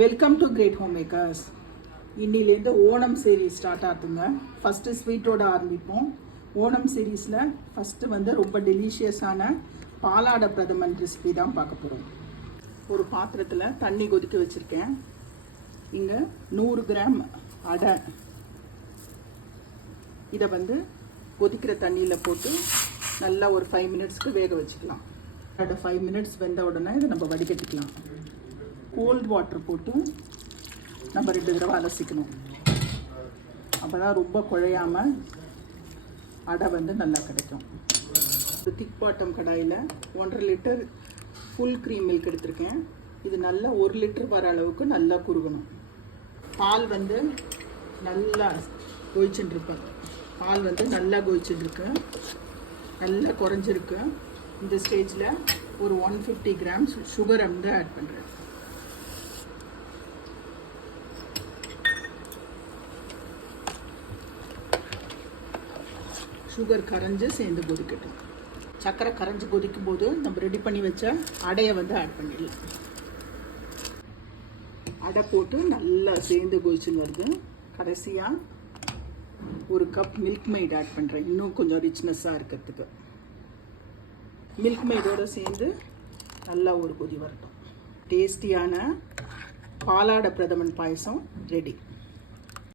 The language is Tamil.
Welcome to great home makers. இன்னிலேருந்து ஓணம் சீரீஸ் ஸ்டார்ட் ஆகுதுங்க. ஃபஸ்ட்டு ஸ்வீட்டோடு ஆரம்பிப்போம். ஓணம் சீரீஸில் ஃபஸ்ட்டு ரொம்ப டெலிஷியஸான பாலாடை பிரதமன் ரெசிபி தான் பார்க்க போகிறோம். ஒரு பாத்திரத்தில் தண்ணி கொதிக்க வச்சுருக்கேன். இங்கே 100 கிராம் அடை. இதை கொதிக்கிற தண்ணியில் போட்டு நல்லா ஒரு 5 மினிட்ஸ்க்கு வேக வச்சுக்கலாம். 5 மினிட்ஸ் வெந்த உடனே இதை நம்ம வடிகட்டிக்கலாம். கோல்ட் வாட்டர் போட்டு நம்ம 2 தடவை அலசிக்கணும். அப்போ தான் ரொம்ப குழையாமல் அடை நல்லா கிடைக்கும். ஒரு திக் பாட்டம் கடாயில் 1.5 லிட்டர் ஃபுல் க்ரீம் மில்க் எடுத்திருக்கேன். இது நல்லா 1 லிட்டர் வர அளவுக்கு நல்லா குறுகணும். பால் நல்லா கொதிச்சுட்டுருப்பேன். பால் நல்லா கொதிச்சுட்டுருக்கு, நல்லா குறைஞ்சிருக்கு. இந்த ஸ்டேஜில் ஒரு 150 கிராம்ஸ் சுகரை ஆட் பண்ணுறேன். சுகர் கரைஞ்சி சேர்ந்து கொதிக்கட்டும். சர்க்கரை கரைஞ்சி கொதிக்கும் போது நம்ம ரெடி பண்ணி வச்ச அடையை ஆட் பண்ணிடலாம். அடை போட்டு நல்லா சேர்ந்து கொதிச்சுன்னு வருது. கடைசியாக ஒரு கப் மில்க் மெய்ட் ஆட் பண்ணுறேன், இன்னும் கொஞ்சம் ரிச்னஸ்ஸாக இருக்கிறதுக்கு. மில்க் மெய்டோடு சேர்ந்து நல்லா ஒரு கொதி வரட்டும். டேஸ்டியான பாலாடை பிரதமன் பாயசம் ரெடி.